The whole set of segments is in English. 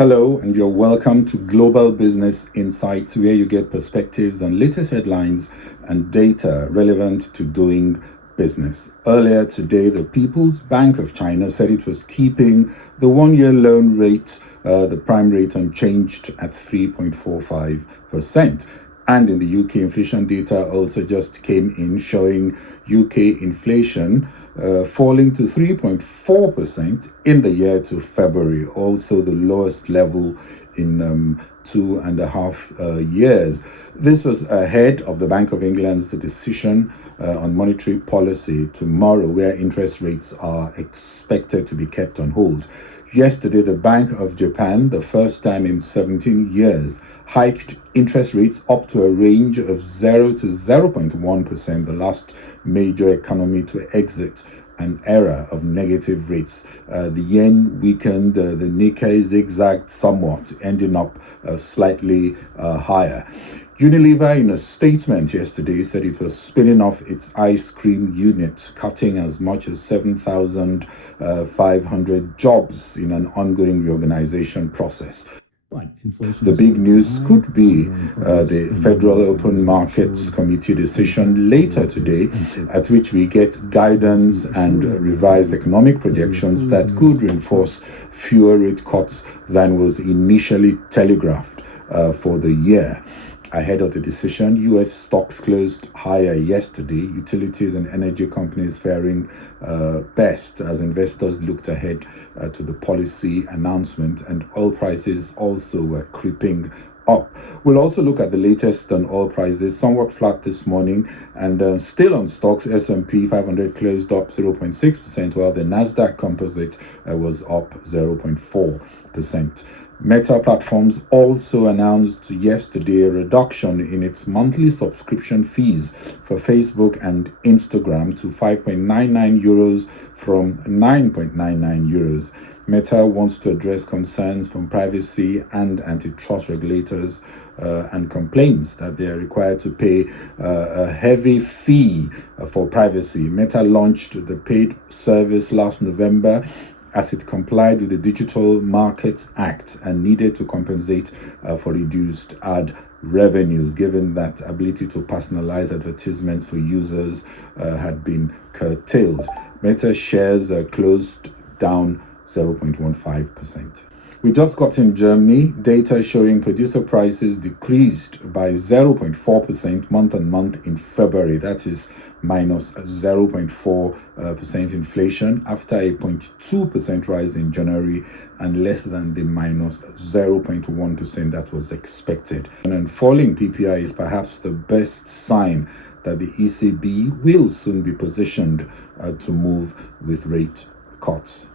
Hello, and you're welcome to Global Business Insights, where you get perspectives on latest headlines and data relevant to doing business. Earlier today, the People's Bank of China said it was keeping the one-year loan rate, the prime rate, unchanged at 3.45%. And in the UK, inflation data also just came in, showing UK inflation falling to 3.4% in the year to February, also the lowest level in 2.5 years. This was ahead of the Bank of England's decision on monetary policy tomorrow, where interest rates are expected to be kept on hold. Yesterday, the Bank of Japan, the first time in 17 years, hiked interest rates up to a range of 0 to 0.1%, the last major economy to exit an era of negative rates. The yen weakened, the Nikkei zigzagged somewhat, ending up slightly higher. Unilever, in a statement yesterday, said it was spinning off its ice cream unit, cutting as much as 7,500 jobs in an ongoing reorganization process. The big news could be the Federal Open Markets Committee decision later today, at which we get guidance and revised economic projections that could reinforce fewer rate cuts than was initially telegraphed for the year. Ahead of the decision, U.S. stocks closed higher yesterday, utilities and energy companies faring best as investors looked ahead to the policy announcement, and oil prices also were creeping up. We'll also look at the latest on oil prices, somewhat flat this morning, and still on stocks. S&P 500 closed up 0.6%, while the Nasdaq Composite was up 0.4%. Meta Platforms also announced yesterday a reduction in its monthly subscription fees for Facebook and Instagram to 5.99 euros from 9.99 euros. Meta wants to address concerns from privacy and antitrust regulators and complaints that they are required to pay a heavy fee for privacy. Meta launched the paid service last November as it complied with the Digital Markets Act and needed to compensate for reduced ad revenues, given that ability to personalize advertisements for users had been curtailed. Meta shares closed down 0.15%. We just got in Germany data showing producer prices decreased by 0.4% month on month in February. That is minus 0.4% inflation after a 0.2% rise in January and less than the minus 0.1% that was expected. And falling PPI is perhaps the best sign that the ECB will soon be positioned to move with rate cuts.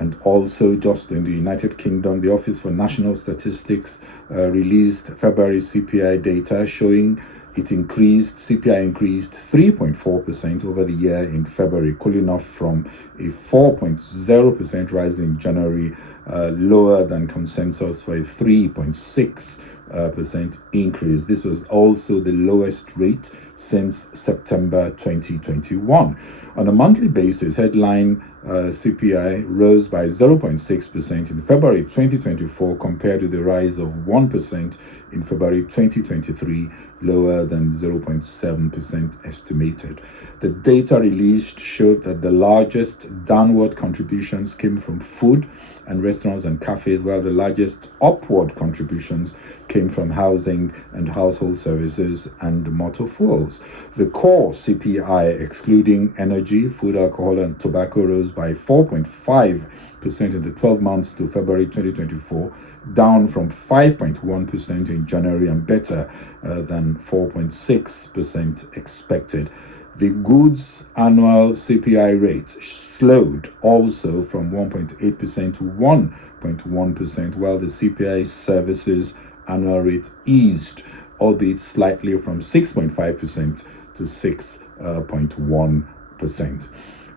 And also, just in the United Kingdom, the Office for National Statistics released February CPI data showing CPI increased 3.4% over the year in February, cooling off from a 4.0% rise in January, lower than consensus for a 3.6% increase. This was also the lowest rate since September 2021. On a monthly basis, headline CPI rose by 0.6% in February 2024 compared to the rise of 1% in February 2023, lower than 0.7% estimated. The data released showed that the largest downward contributions came from food and restaurants and cafes, while the largest upward contributions came from housing and household services and motor fuels. The core CPI, excluding energy, food, alcohol, and tobacco, rose by 4.5% in the 12 months to February 2024, down from 5.1% in January and better than 4.6% expected. The goods annual CPI rate slowed also from 1.8% to 1.1%, while the CPI services annual rate eased, albeit slightly, from 6.5% to 6.1%.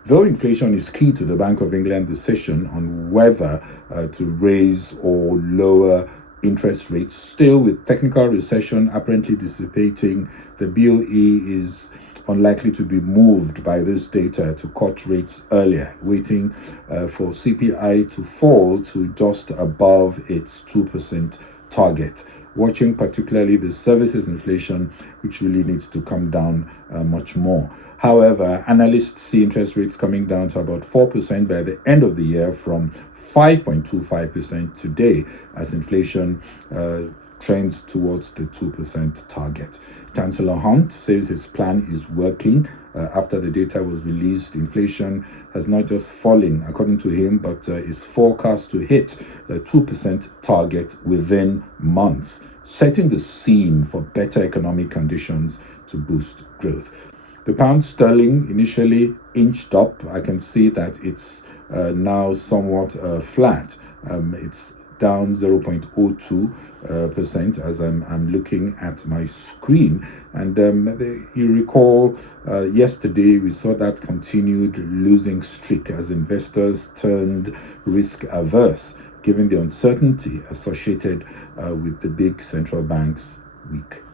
Though inflation is key to the Bank of England decision on whether to raise or lower interest rates, still with technical recession apparently dissipating, the BOE is unlikely to be moved by this data to cut rates earlier, waiting for CPI to fall to just above its 2% target. Watching particularly the services inflation, which really needs to come down much more. However, analysts see interest rates coming down to about 4% by the end of the year from 5.25% today, as inflation trends towards the 2% target. Chancellor Hunt says his plan is working. After the data was released, inflation has not just fallen, according to him, but is forecast to hit the 2% target within months, setting the scene for better economic conditions to boost growth. The pound sterling initially inched up. I can see that it's now somewhat flat. It's down 0.02% as I'm looking at my screen. And you recall yesterday we saw that continued losing streak as investors turned risk averse, given the uncertainty associated with the big central banks week.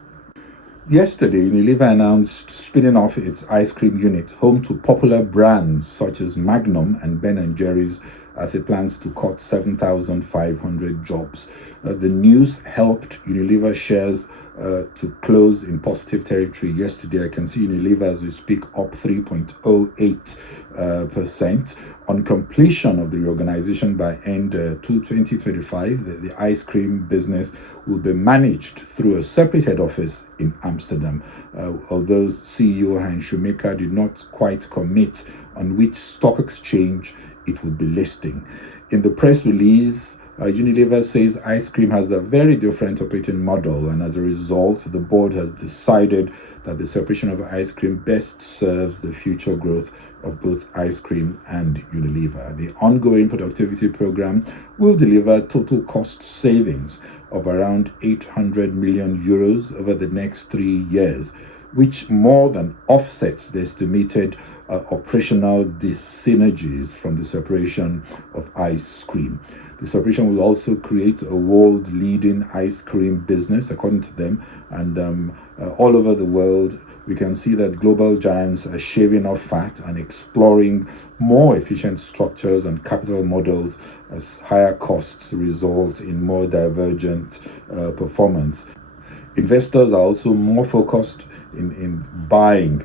Yesterday, Unilever announced spinning off its ice cream unit, home to popular brands such as Magnum and Ben & Jerry's, as it plans to cut 7,500 jobs. The news helped Unilever shares to close in positive territory yesterday. I can see Unilever as we speak up 3.08%. On completion of the reorganization by end 2025, the ice cream business will be managed through a separate head office in Amsterdam. Although CEO Hein Schumacher did not quite commit on which stock exchange it would be listing. In the press release, Unilever says ice cream has a very different operating model, and as a result, the board has decided that the separation of ice cream best serves the future growth of both ice cream and Unilever. The ongoing productivity program will deliver total cost savings of around 800 million euros over the next 3 years, which more than offsets the estimated operational dyssynergies from the separation of ice cream. The separation will also create a world-leading ice cream business, according to them, and all over the world, we can see that global giants are shaving off fat and exploring more efficient structures and capital models as higher costs result in more divergent performance. Investors are also more focused in buying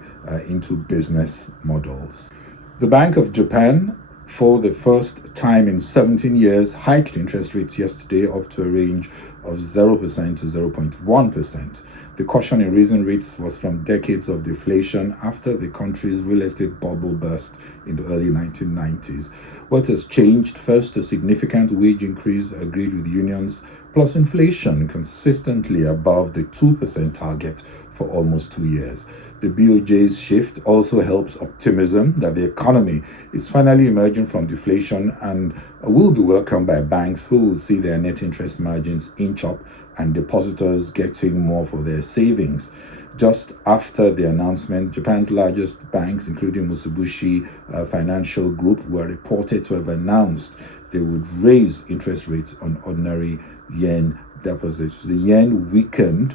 into business models. The Bank of Japan, for the first time in 17 years, hiked interest rates yesterday up to a range of 0% to 0.1%. The caution in raising rates was from decades of deflation after the country's real estate bubble burst in the early 1990s. What has changed? First, a significant wage increase agreed with unions, plus inflation consistently above the 2% target for almost 2 years. The BOJ's shift also helps optimism that the economy is finally emerging from deflation and will be welcomed by banks who will see their net interest margins inch up and depositors getting more for their savings. Just after the announcement, Japan's largest banks, including Mitsubishi Financial Group, were reported to have announced they would raise interest rates on ordinary yen deposits. The yen weakened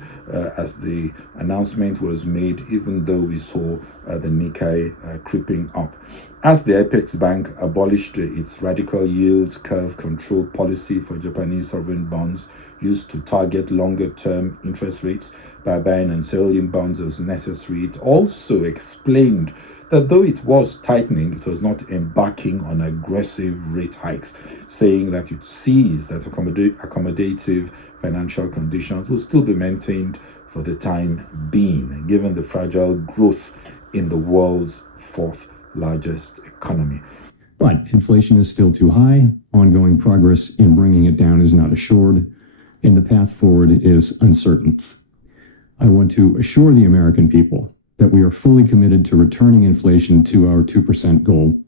as the announcement was made, even though we saw the Nikkei creeping up. As the Apex Bank abolished its radical yield curve control policy for Japanese sovereign bonds used to target longer-term interest rates by buying and selling bonds as necessary, it also explained that though it was tightening, it was not embarking on aggressive rate hikes, saying that it sees that accommodative financial conditions will still be maintained for the time being, given the fragile growth in the world's fourth largest economy. But inflation is still too high, ongoing progress in bringing it down is not assured, and the path forward is uncertain. I want to assure the American people that we are fully committed to returning inflation to our 2% goal.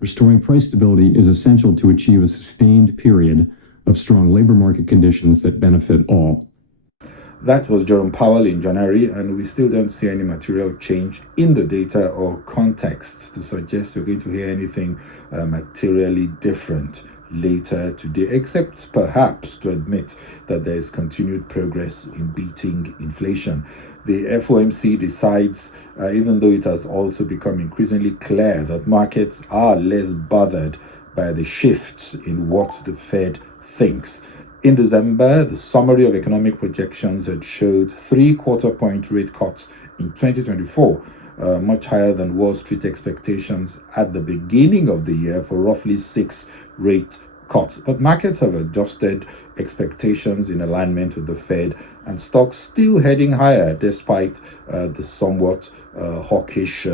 Restoring price stability is essential to achieve a sustained period of strong labor market conditions that benefit all. That was Jerome Powell in January, and we still don't see any material change in the data or context to suggest we're going to hear anything materially different later today, except perhaps to admit that there is continued progress in beating inflation. The FOMC decides, even though it has also become increasingly clear that markets are less bothered by the shifts in what the Fed thinks. In December, the summary of economic projections had showed 3/4 point rate cuts in 2024, much higher than Wall Street expectations at the beginning of the year for roughly 6 rate cuts. But markets have adjusted expectations in alignment with the Fed, and stocks still heading higher despite the somewhat hawkish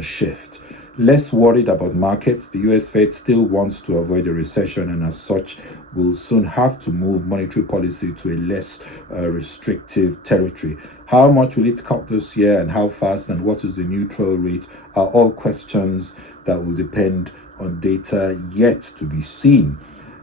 shift. Less worried about markets, the US Fed still wants to avoid a recession, and as such will soon have to move monetary policy to a less restrictive territory. How much will it cut this year, and how fast, and what is the neutral rate are all questions that will depend on data yet to be seen.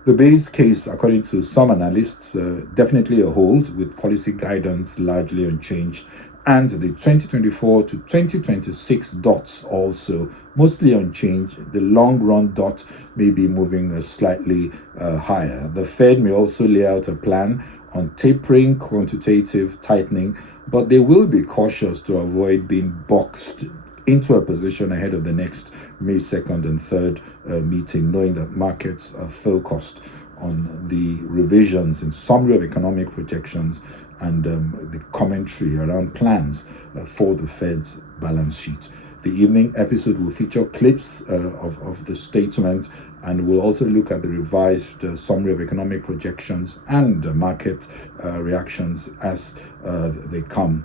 The base case, according to some analysts, definitely a hold, with policy guidance largely unchanged, and the 2024 to 2026 dots also mostly unchanged. The long run dot may be moving slightly higher. The Fed may also lay out a plan on tapering quantitative tightening, but they will be cautious to avoid being boxed into a position ahead of the next May 2nd and 3rd meeting, knowing that markets are focused on the revisions in summary of economic projections and the commentary around plans for the Fed's balance sheet. The evening episode will feature clips of the statement, and we'll also look at the revised summary of economic projections and market reactions as they come.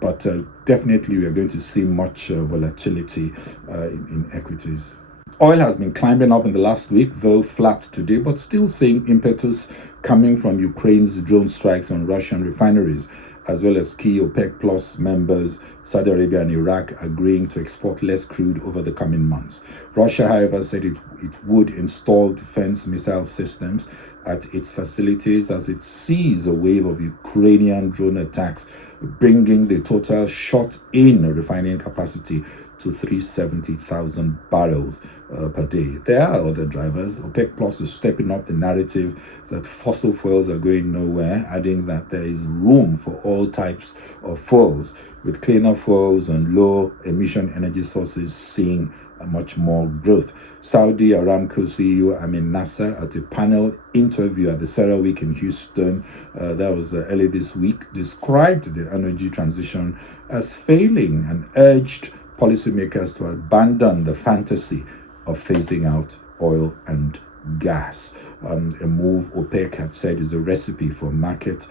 But definitely we are going to see much volatility in equities. Oil has been climbing up in the last week, though flat today, but still seeing impetus coming from Ukraine's drone strikes on Russian refineries, as well as key OPEC Plus members, Saudi Arabia and Iraq, agreeing to export less crude over the coming months. Russia, however, said it would install defense missile systems at its facilities as it sees a wave of Ukrainian drone attacks, bringing the total shot-in refining capacity to 370,000 barrels per day. There are other drivers. OPEC Plus is stepping up the narrative that fossil fuels are going nowhere, adding that there is room for all types of fuels, with cleaner fuels and low emission energy sources seeing much more growth. Saudi Aramco CEO Amin Nasser, at a panel interview at the CERAWeek in Houston, that was early this week, described the energy transition as failing and urged policymakers to abandon the fantasy of phasing out oil and gas. A move OPEC had said is a recipe for market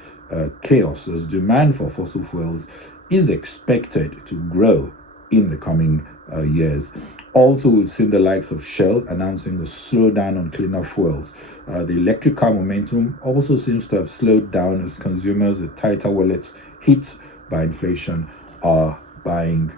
chaos, as demand for fossil fuels is expected to grow in the coming years. Also, we've seen the likes of Shell announcing a slowdown on cleaner fuels. The electric car momentum also seems to have slowed down as consumers with tighter wallets hit by inflation are buying.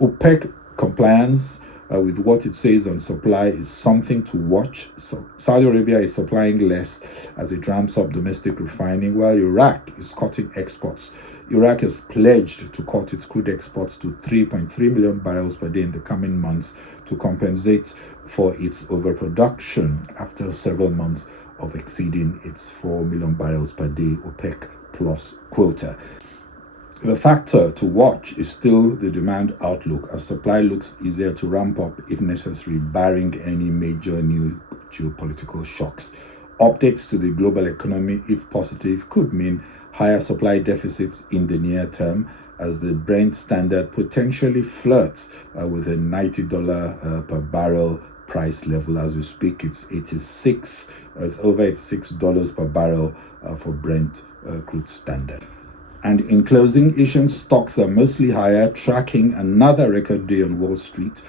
OPEC compliance with what it says on supply is something to watch. So Saudi Arabia is supplying less as it ramps up domestic refining, while Iraq is cutting exports. Iraq has pledged to cut its crude exports to 3.3 million barrels per day in the coming months to compensate for its overproduction after several months of exceeding its 4 million barrels per day OPEC plus quota. The factor to watch is still the demand outlook, as supply looks easier to ramp up if necessary, barring any major new geopolitical shocks. Updates to the global economy, if positive, could mean higher supply deficits in the near term, as the Brent standard potentially flirts with a $90 per barrel price level. As we speak, it's over $86 per barrel for Brent crude standard. And in closing, Asian stocks are mostly higher, tracking another record day on Wall Street.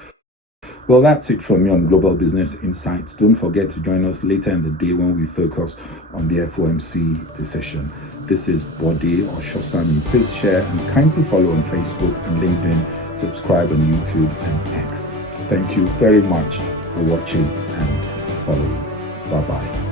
Well, that's it from me on Global Business Insights. Don't forget to join us later in the day when we focus on the FOMC decision. This is Bode Oshosami. Please share and kindly follow on Facebook and LinkedIn. Subscribe on YouTube and X. Thank you very much for watching and following. Bye-bye.